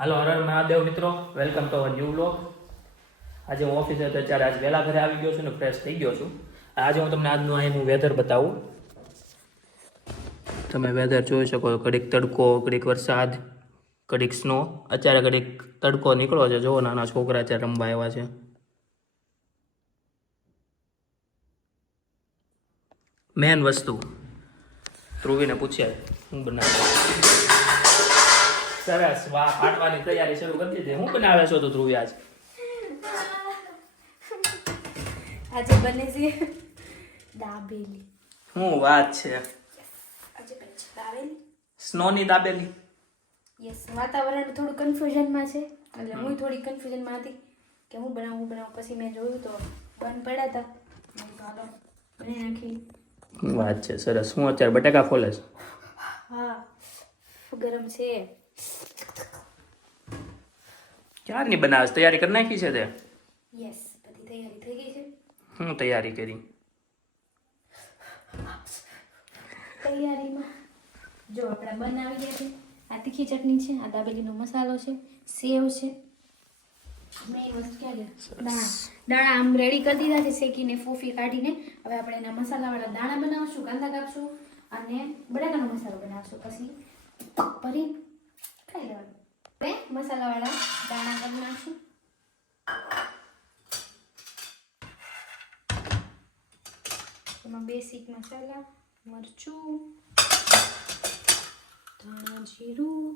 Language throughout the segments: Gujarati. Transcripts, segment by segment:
હાલો હર મહાદેવ મિત્રો, welcome to our new vlog. આજે હું ઓફિસે હતો ત્યારે આજે વહેલા ઘરે આવી ગયો છું ને ફ્રેશ થઈ ગયો છું. આજે હું તમને આજનું અહીંનું વેધર બતાવું. તમે વેધર જોઈ શકો, ઘડીક તડકો, ઘડીક વરસાદ, ઘડીક સ્નો. અત્યારે ઘડીક તડકો નીકળો છે. જુઓ નાના છોકરા અત્યારે રમવા આવ્યા છે. મેન વસ્તુ ધ્રુવીને પૂછ્યા હું બનાવે. સરસ, વાહ, ફાટવાની તૈયારી શરૂ કરી દીધી. હું બનાવે છો તો ધ્રુવી આજ? આજે બને છે દાબેલી. શું વાત છે? આજે બને છે દાબેલી. સ્નોની દાબેલી. યસ, વાતાવરણ થોડું કન્ફ્યુઝનમાં છે એટલે હું થોડી કન્ફ્યુઝનમાં હતી કે હું બનાવું. પછી મેં જોયું તો બંધ પડ્યા હતા. મેં તો હાલો બની નાખી. શું વાત છે, સરસ. હું અત્યારે બટાકા ફોલે છે. હા, ગરમ છે. ક્યારની બનાવે? તૈયારી કરી નાખી છે તે? યસ, બધી તૈયારી થઈ ગઈ છે. શું તૈયારી કરી? તૈયારીમાં જો આપણે બનાવી ગયા છે. આ તીખી ચટણી છે, આ દાબેલીનો મસાલો છે, સેવ છે. મેં વસ્તુ ક્યાં ગયા? દાણા આમ રેડી કરી દીધા છે શેકીને, ફોફી કાઢીને. હવે આપણે એના મસાલાવાળા દાણા બનાવશું, કાંદા કાપશું અને બટાકાનો મસાલો બનાવશું. પછી ભરી ખાઈ લેવાનું. આપણે મસાલાવાળા દાણા કરી નાખશું. એમાં બેસિક મસાલા, મરચું, ધાણા જીરું,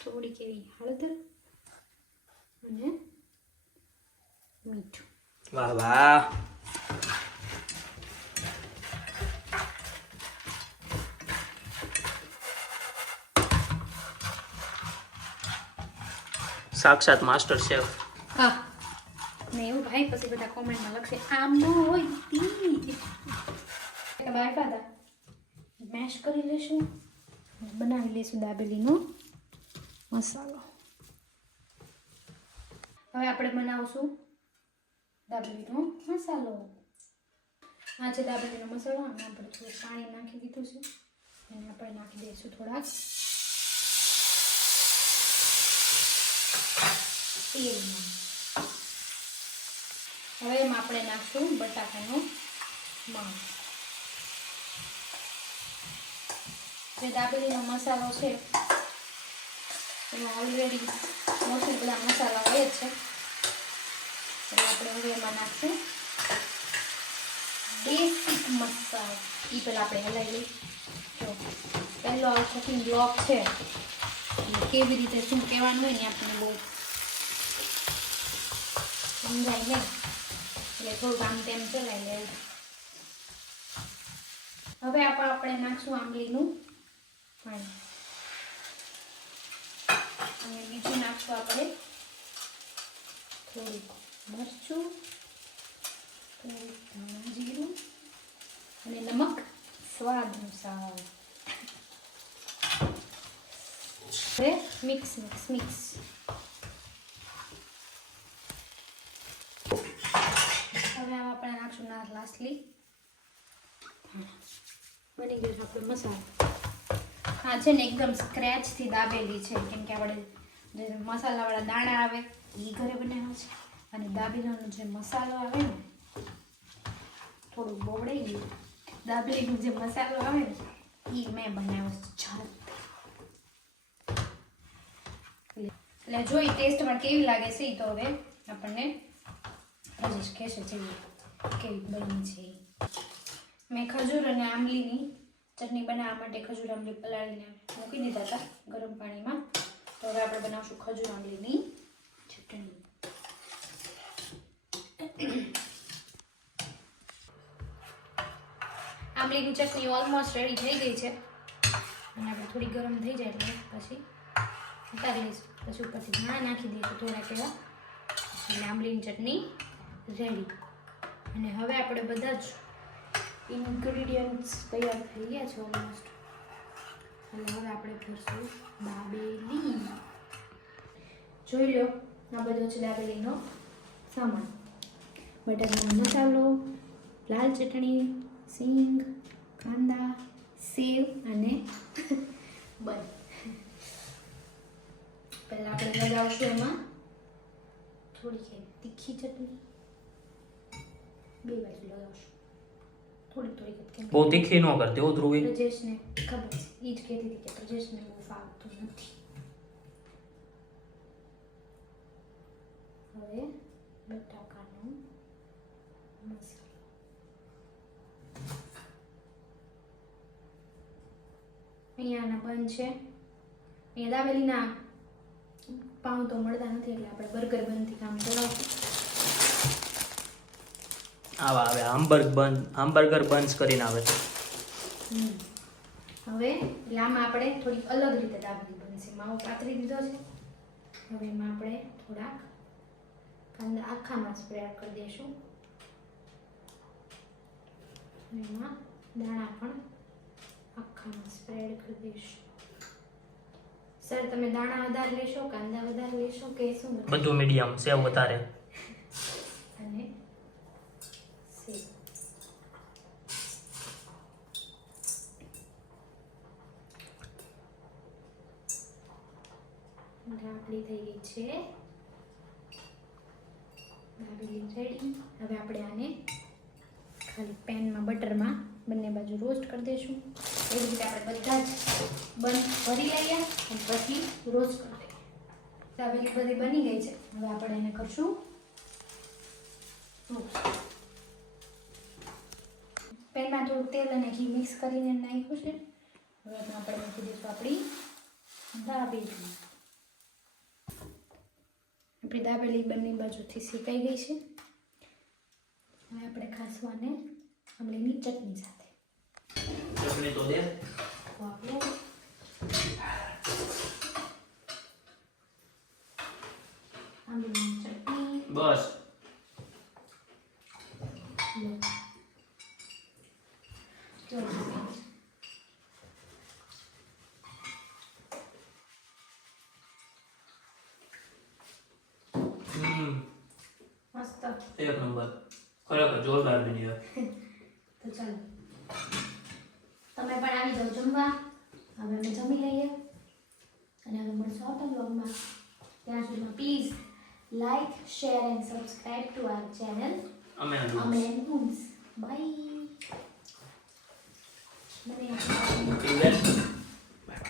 થોડીક એવી હળદર અને મીઠું. વાહ વાહ. સાક્ષાત માસ્ટર શેફ. હા, ને એવું ભાઈ પછી બધા કોમેન્ટમાં લખશે આમ ન હોય તી. બહાર કાઢા મેશ કરી લેશું, બનાવી લેશું દાબેલીનો મસાલો. હવે આપણે બનાવશું દાબેલીનો મસાલો. આ છે દાબેલીનો મસાલો. આમાં આપણે થોડું પાણી નાખી દીધું છે અને આપણે નાખી દઈશું થોડાક તેલમાં. હવે એમાં આપણે નાખશું બટાકાનો માવો. જે દાબેલીનો મસાલો છે એમાં ઓલરેડી મોસ્ટલી બધા મસાલા હોય જ છે એટલે આપણે હવે એમાં નાખશું બેસિક મસાલો. એ પહેલાં આપણે હલાવી લઈએ. જો પહેલો કુકિંગ બ્લોક છે એટલે કેવી રીતે શું કહેવાનું હોય ને આપણને બહુ સમજાય નહીં એટલે થોડુંક આમ તેમ ચલાવી લે. હવે આપણે નાખશું આંબલીનું પાણી અને બીજું નાખશું આપણે થોડુંક મરચું, થોડુંક ધાણા જીરું અને નમક સ્વાદ અનુસાર. હવે મિક્સ. હવે આપણે નાખશું લાસ્ટલી બની ગયો આપણો મસાલો. હા છે ને એકદમ સ્ક્રેચથી દાબેલી છે કેમ કે આપણે જે મસાલાવાળા દાણા આવે એ ઘરે બનાવ્યા છે અને દાબેલીનો જે મસાલો આવે ને થોડું બોવડાઈ ગયું. દાબેલીનો જે મસાલો આવે ને એ મેં બનાવ્યો છે એટલે જોઈ ટેસ્ટમાં કેવી લાગે છે એ તો હવે આપણને રજીશ કહેશે કેવી બની છે. મેં ખજૂર અને આંબલીની ચટણી બનાવવા માટે ખજૂર આંબલી પલાળીને મૂકી દીધા હતા ગરમ પાણીમાં. તો હવે આપણે બનાવશું ખજૂર આંબલીની ચટણી. આંબલીની ચટણી ઓલમોસ્ટ રેડી થઈ ગઈ છે અને આપણે થોડી ગરમ થઈ જાય એટલે પછી ઉતારી લઈશું. પછી ઉપરથી ધાણા નાખી દઈશું થોડાક એવા અને આંબલીની ચટણી રેડી. અને હવે આપણે બધા જ ઇન્ગ્રીડિયન્ટ્સ તૈયાર થઈ ગયા છે ઓલમોસ્ટ. અને હવે આપણે ભરશું દાબેલી. જોઈ લો આ બધો છે દાબેલીનો સામાન. બટાકાનો મસાલો, લાલ ચટણી, સિંગ, કાંદા, સેવ અને બન. આપણે લગાવશું એમાં થોડી તીખી ચટણી, બે બાજુ લગાવશું થોડી કેમ બહુ તીખી ન કરતી હો ધ્રુવી. પ્રજેશને ખબર છે, એ જ કહેતી હતી કે પ્રજેશને બહુ ફાવતું નથી. હવે બટાકાનો મસાલો, અહીંયાના બન છે. અહીંયા દાબેલીના પાઉં તો મળતા નથી એટલે આપણે બર્ગર બનથી કામ ચલાવશું. આવા આવે હામબર્ગર બન્સ કરીને આવે છે. હવે એટલે આમાં આપણે થોડી અલગ રીતે દાબેલી બનશે. માવો પાતળી દીધો છે. હવે એમાં આપણે થોડાક કાંદા આખામાં સ્પ્રેડ કરી દઈશું. એમાં દાણા પણ આખામાં સ્પ્રેડ કરી દઈશું. સર તમે દાણા વધારે લેશો, કાંદા વધારે લેશો કે શું? બધું મીડિયમ, સેવ વધારે. અને સેવ આપણી થઈ ગઈ છે દાબેલી રેડી. હવે આપણે આને ખાલી પેનમાં બટરમાં બંને બાજુ રોસ્ટ કરી દઈશું. એવી રીતે આપણે બધા જ બન ભરી લઈએ અને પછી રોસ્ટ કરી લઈએ. દાબેલી બધી બની ગઈ છે. હવે આપણે એને કરશું રોસ્ટ. પેનમાં થોડું તેલ અને ઘી મિક્સ કરીને નાખ્યું છે. હવે આપણે મૂકી દઈશું આપણી દાબેલી. આપણી દાબેલી બંને બાજુથી શેકાઈ ગઈ છે. હવે આપણે ખાશું આને આંબલીની ચટણી સાથે. ચટણી તો દે. આપણે આંબલીની ચટણી બસ. મસ્ત. એક નંબર, ખરેખર જોરદાર વિડીયો. તો ચાલો તમે પણ આવી જાઓ જમવા. હવે અમે જમી લઈએ અને હવે મળશું આવતા બ્લોગમાં. ત્યાં સુધીમાં please like, share and subscribe to our channel અમે એન્ડ બાય. મને